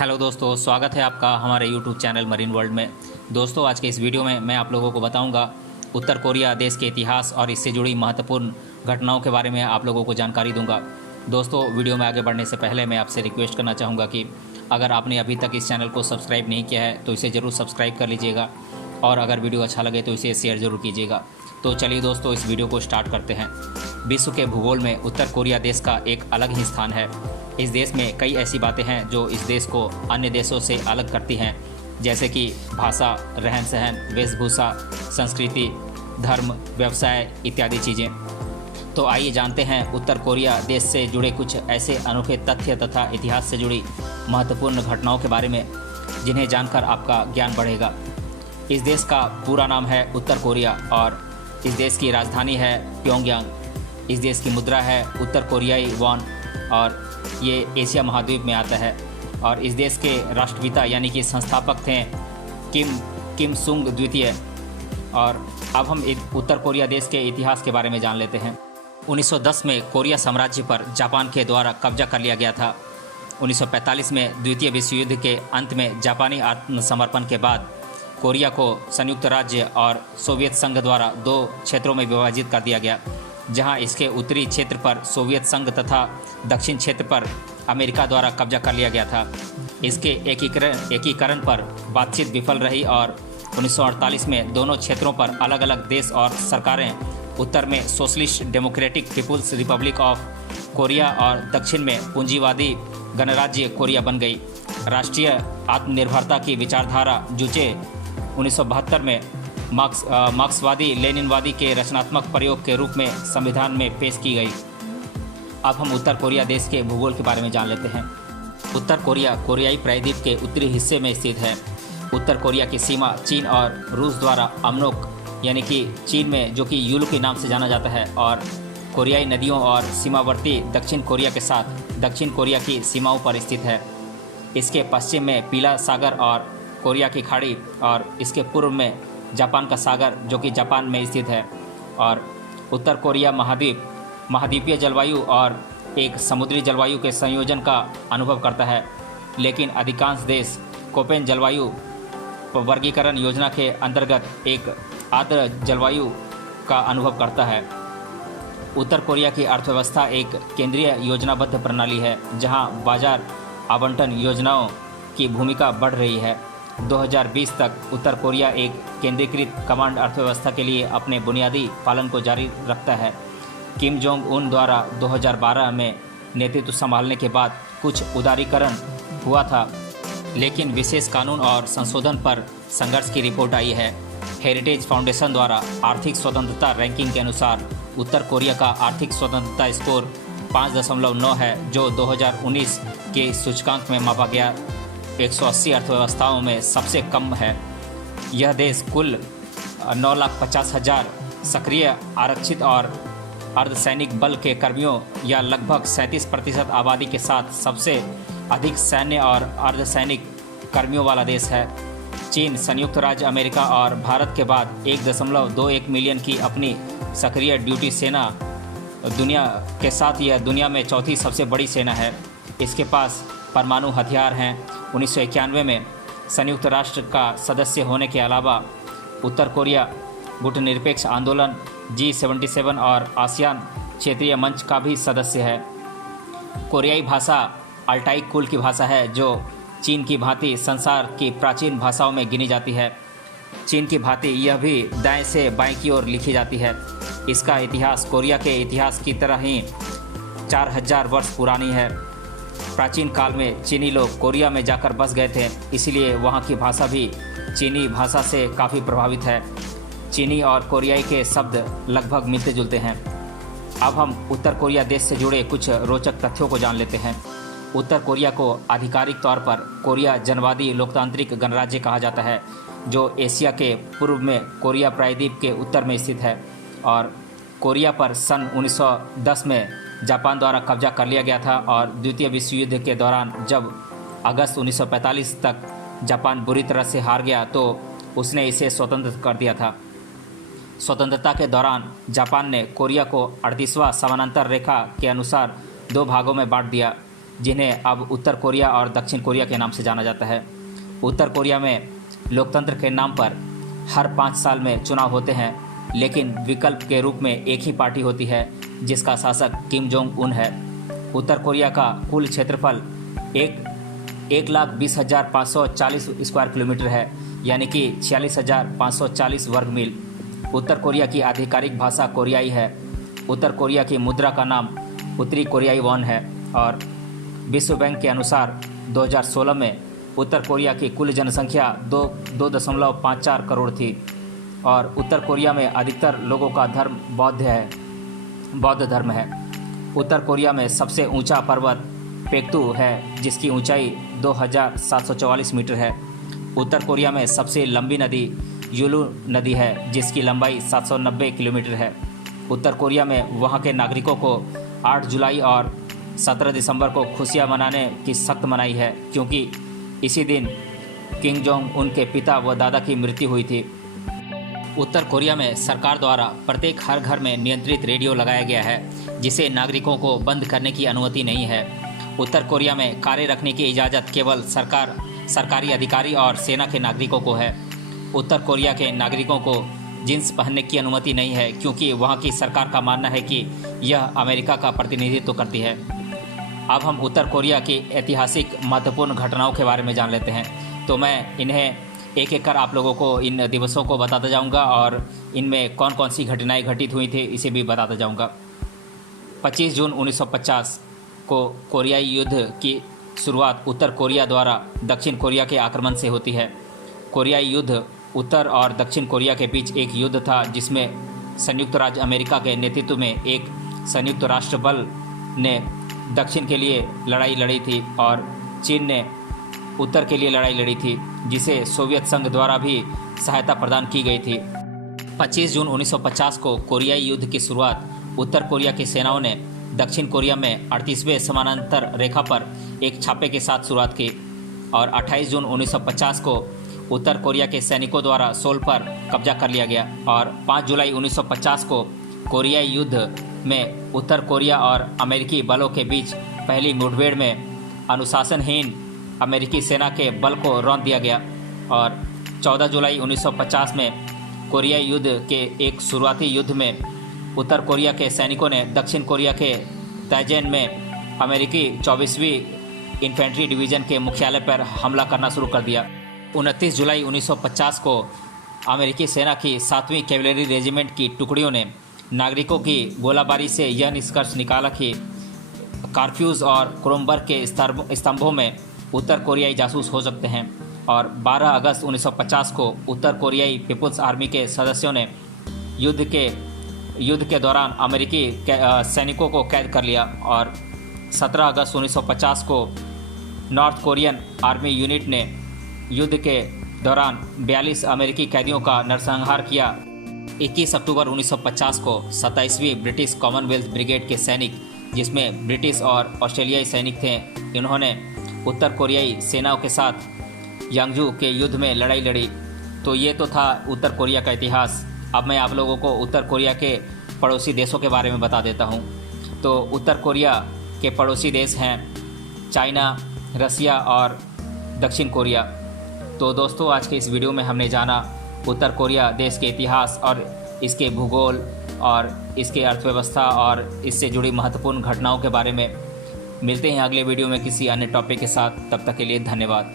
Hello दोस्तों, स्वागत है आपका हमारे यूट्यूब चैनल मरीन वर्ल्ड में। दोस्तों, आज के इस वीडियो में मैं आप लोगों को बताऊंगा उत्तर कोरिया देश के इतिहास और इससे जुड़ी महत्वपूर्ण घटनाओं के बारे में आप लोगों को जानकारी दूंगा। दोस्तों, वीडियो में आगे बढ़ने से पहले मैं आपसे रिक्वेस्ट करना चाहूँगा कि अगर आपने अभी तक इस चैनल को सब्सक्राइब नहीं किया है तो इसे ज़रूर सब्सक्राइब कर लीजिएगा और अगर वीडियो अच्छा लगे तो इसे शेयर ज़रूर कीजिएगा। तो चलिए दोस्तों, इस वीडियो को स्टार्ट करते हैं। विश्व के भूगोल में उत्तर कोरिया देश का एक अलग ही स्थान है। इस देश में कई ऐसी बातें हैं जो इस देश को अन्य देशों से अलग करती हैं, जैसे कि भाषा, रहन सहन, वेशभूषा, संस्कृति, धर्म, व्यवसाय इत्यादि चीज़ें। तो आइए जानते हैं उत्तर कोरिया देश से जुड़े कुछ ऐसे अनोखे तथ्य तथा इतिहास से जुड़ी महत्वपूर्ण घटनाओं के बारे में जिन्हें जानकर आपका ज्ञान बढ़ेगा। इस देश का पूरा नाम है उत्तर कोरिया और इस देश की राजधानी है प्योंगयांग। इस देश की मुद्रा है उत्तर कोरियाई वॉन और ये एशिया महाद्वीप में आता है। और इस देश के राष्ट्रपिता यानी कि संस्थापक थे किम सुंग द्वितीय। और अब हम उत्तर कोरिया देश के इतिहास के बारे में जान लेते हैं। 1910 में कोरिया साम्राज्य पर जापान के द्वारा कब्जा कर लिया गया था। 1945 में द्वितीय विश्व युद्ध के अंत में जापानी आत्मसमर्पण के बाद कोरिया को संयुक्त राज्य और सोवियत संघ द्वारा दो क्षेत्रों में विभाजित कर दिया गया, जहां इसके उत्तरी क्षेत्र पर सोवियत संघ तथा दक्षिण क्षेत्र पर अमेरिका द्वारा कब्जा कर लिया गया था। इसके एकीकरण पर बातचीत विफल रही और 1948 में दोनों क्षेत्रों पर अलग अलग देश और सरकारें, उत्तर में Socialist Democratic People's Republic of Korea और दक्षिण में पूंजीवादी गणराज्य कोरिया बन गई। राष्ट्रीय आत्मनिर्भरता की विचारधारा जुचे 1972 में मार्क्सवादी लेनिनवादी के रचनात्मक प्रयोग के रूप में संविधान में पेश की गई। अब हम उत्तर कोरिया देश के भूगोल के बारे में जान लेते हैं। उत्तर कोरिया कोरियाई प्रायद्वीप के उत्तरी हिस्से में स्थित है। उत्तर कोरिया की सीमा चीन और रूस द्वारा अमनोक यानी कि चीन में जो कि युलू के नाम से जाना जाता है और कोरियाई नदियों और सीमावर्ती दक्षिण कोरिया के साथ दक्षिण कोरिया की सीमाओं पर स्थित है। इसके पश्चिम में पीला सागर और कोरिया की खाड़ी और इसके पूर्व में जापान का सागर जो कि जापान में स्थित है। और उत्तर कोरिया महाद्वीपीय जलवायु और एक समुद्री जलवायु के संयोजन का अनुभव करता है, लेकिन अधिकांश देश कोपेन जलवायु वर्गीकरण योजना के अंतर्गत एक आर्द्र जलवायु का अनुभव करता है। उत्तर कोरिया की अर्थव्यवस्था एक केंद्रीय योजनाबद्ध प्रणाली है, जहां बाजार आवंटन योजनाओं की भूमिका बढ़ रही है। 2020 तक उत्तर कोरिया एक केंद्रीकृत कमांड अर्थव्यवस्था के लिए अपने बुनियादी पालन को जारी रखता है। किम जोंग उन द्वारा 2012 में नेतृत्व संभालने के बाद कुछ उदारीकरण हुआ था, लेकिन विशेष कानून और संशोधन पर संघर्ष की रिपोर्ट आई है। हेरिटेज फाउंडेशन द्वारा आर्थिक स्वतंत्रता रैंकिंग के अनुसार उत्तर कोरिया का आर्थिक स्वतंत्रता स्कोर 5.9 है, जो 2019 के सूचकांक में मापा गया 180 अर्थव्यवस्थाओं में सबसे कम है। यह देश कुल 9,50,000 सक्रिय आरक्षित और अर्धसैनिक बल के कर्मियों या लगभग 37% आबादी के साथ सबसे अधिक सैन्य और अर्धसैनिक कर्मियों वाला देश है। चीन, संयुक्त राज्य अमेरिका और भारत के बाद 1.21 मिलियन की अपनी सक्रिय ड्यूटी सेना दुनिया के साथ यह दुनिया में चौथी सबसे बड़ी सेना है। इसके पास परमाणु हथियार हैं। 1991 में संयुक्त राष्ट्र का सदस्य होने के अलावा उत्तर कोरिया गुटनिरपेक्ष आंदोलन G77 और आसियान क्षेत्रीय मंच का भी सदस्य है। कोरियाई भाषा अल्टाई कुल की भाषा है, जो चीन की भांति संसार की प्राचीन भाषाओं में गिनी जाती है। चीन की भांति यह भी दाएं से बाएं की ओर लिखी जाती है। इसका इतिहास कोरिया के इतिहास की तरह ही 4000 वर्ष पुरानी है। प्राचीन काल में चीनी लोग कोरिया में जाकर बस गए थे, इसलिए वहाँ की भाषा भी चीनी भाषा से काफ़ी प्रभावित है। चीनी और कोरियाई के शब्द लगभग मिलते जुलते हैं। अब हम उत्तर कोरिया देश से जुड़े कुछ रोचक तथ्यों को जान लेते हैं। उत्तर कोरिया को आधिकारिक तौर पर कोरिया जनवादी लोकतांत्रिक गणराज्य कहा जाता है, जो एशिया के पूर्व में कोरिया प्रायद्वीप के उत्तर में स्थित है। और कोरिया पर सन 1910 में जापान द्वारा कब्जा कर लिया गया था और द्वितीय विश्व युद्ध के दौरान जब अगस्त 1945 तक जापान बुरी तरह से हार गया तो उसने इसे स्वतंत्र कर दिया था। स्वतंत्रता के दौरान जापान ने कोरिया को 38वां समानांतर रेखा के अनुसार दो भागों में बांट दिया। जिन्हें अब उत्तर कोरिया और दक्षिण कोरिया के नाम से जाना जाता है। उत्तर कोरिया में लोकतंत्र के नाम पर हर 5 साल में चुनाव होते हैं, लेकिन विकल्प के रूप में एक ही पार्टी होती है जिसका शासक किम जोंग उन है। उत्तर कोरिया का कुल क्षेत्रफल 1,20,540 स्क्वायर किलोमीटर है, यानी कि 46,540 वर्ग मील। उत्तर कोरिया की आधिकारिक भाषा कोरियाई है। उत्तर कोरिया की मुद्रा का नाम उत्तरी कोरियाई वॉन है और विश्व बैंक के अनुसार 2016 में उत्तर कोरिया की कुल जनसंख्या 2.54 करोड़ थी और उत्तर कोरिया में अधिकतर लोगों का धर्म बौद्ध धर्म है। उत्तर कोरिया में सबसे ऊंचा पर्वत पेक्तू है, जिसकी ऊंचाई 2,744 मीटर है। उत्तर कोरिया में सबसे लंबी नदी युलू नदी है, जिसकी लंबाई 790 किलोमीटर है। उत्तर कोरिया में वहां के नागरिकों को 8 जुलाई और 17 दिसंबर को खुशियां मनाने की सख्त मनाही है, क्योंकि इसी दिन किम जोंग उनके पिता व दादा की मृत्यु हुई थी। उत्तर कोरिया में सरकार द्वारा प्रत्येक हर घर में नियंत्रित रेडियो लगाया गया है, जिसे नागरिकों को बंद करने की अनुमति नहीं है। उत्तर कोरिया में कार्य रखने की इजाज़त केवल सरकारी अधिकारी और सेना के नागरिकों को है। उत्तर कोरिया के नागरिकों को जींस पहनने की अनुमति नहीं है, क्योंकि वहां की सरकार का मानना है कि यह अमेरिका का प्रतिनिधित्व करती है। अब हम उत्तर कोरिया की ऐतिहासिक महत्वपूर्ण घटनाओं के बारे में जान लेते हैं। तो मैं इन्हें एक एक कर आप लोगों को इन दिवसों को बताता जाऊंगा और इनमें कौन कौन सी घटनाएं घटित हुई थी इसे भी बताता जाऊंगा। 25 जून 1950 को कोरियाई युद्ध की शुरुआत उत्तर कोरिया द्वारा दक्षिण कोरिया के आक्रमण से होती है। कोरियाई युद्ध उत्तर और दक्षिण कोरिया के बीच एक युद्ध था, जिसमें संयुक्त राज्य अमेरिका के नेतृत्व में एक संयुक्त राष्ट्र बल ने दक्षिण के लिए लड़ाई लड़ी थी और चीन ने उत्तर के लिए लड़ाई लड़ी थी, जिसे सोवियत संघ द्वारा भी सहायता प्रदान की गई थी। 25 जून 1950 को कोरियाई युद्ध की शुरुआत उत्तर कोरिया की सेनाओं ने दक्षिण कोरिया में 38वें समानांतर रेखा पर एक छापे के साथ शुरुआत की और 28 जून 1950 को उत्तर कोरिया के सैनिकों द्वारा सोल पर कब्जा कर लिया गया और 5 जुलाई 1950 को कोरियाई युद्ध में उत्तर कोरिया और अमेरिकी बलों के बीच पहली मुठभेड़ में अनुशासनहीन अमेरिकी सेना के बल को रौंद दिया गया और 14 जुलाई 1950 में कोरियाई युद्ध के एक शुरुआती युद्ध में उत्तर कोरिया के सैनिकों ने दक्षिण कोरिया के तैजेन में अमेरिकी 24वीं इन्फेंट्री डिवीज़न के मुख्यालय पर हमला करना शुरू कर दिया। 29 जुलाई 1950 को अमेरिकी सेना की 7वीं कैवलरी रेजिमेंट की टुकड़ियों ने नागरिकों की गोलाबारी से यह निष्कर्ष निकाला कि कारफ्यूज और क्रोमबर्ग के स्तंभों में उत्तर कोरियाई जासूस हो सकते हैं और 12 अगस्त 1950 को उत्तर कोरियाई पीपुल्स आर्मी के सदस्यों ने युद्ध के दौरान अमेरिकी सैनिकों को कैद कर लिया और 17 अगस्त 1950 को नॉर्थ कोरियन आर्मी यूनिट ने युद्ध के दौरान 42 अमेरिकी कैदियों का नरसंहार किया। 21 अक्टूबर 1950 को 27वीं ब्रिटिश कॉमनवेल्थ ब्रिगेड के सैनिक, जिसमें ब्रिटिश और ऑस्ट्रेलियाई सैनिक थे, इन्होंने उत्तर कोरियाई सेनाओं के साथ यांगजू के युद्ध में लड़ाई लड़ी। तो ये तो था उत्तर कोरिया का इतिहास। अब मैं आप लोगों को उत्तर कोरिया के पड़ोसी देशों के बारे में बता देता हूँ। तो उत्तर कोरिया के पड़ोसी देश हैं चाइना, रसिया और दक्षिण कोरिया। तो दोस्तों, आज के इस वीडियो में हमने जाना उत्तर कोरिया देश के इतिहास और इसके भूगोल और इसके अर्थव्यवस्था और इससे जुड़ी महत्वपूर्ण घटनाओं के बारे में। मिलते हैं अगले वीडियो में किसी अन्य टॉपिक के साथ। तब तक के लिए धन्यवाद।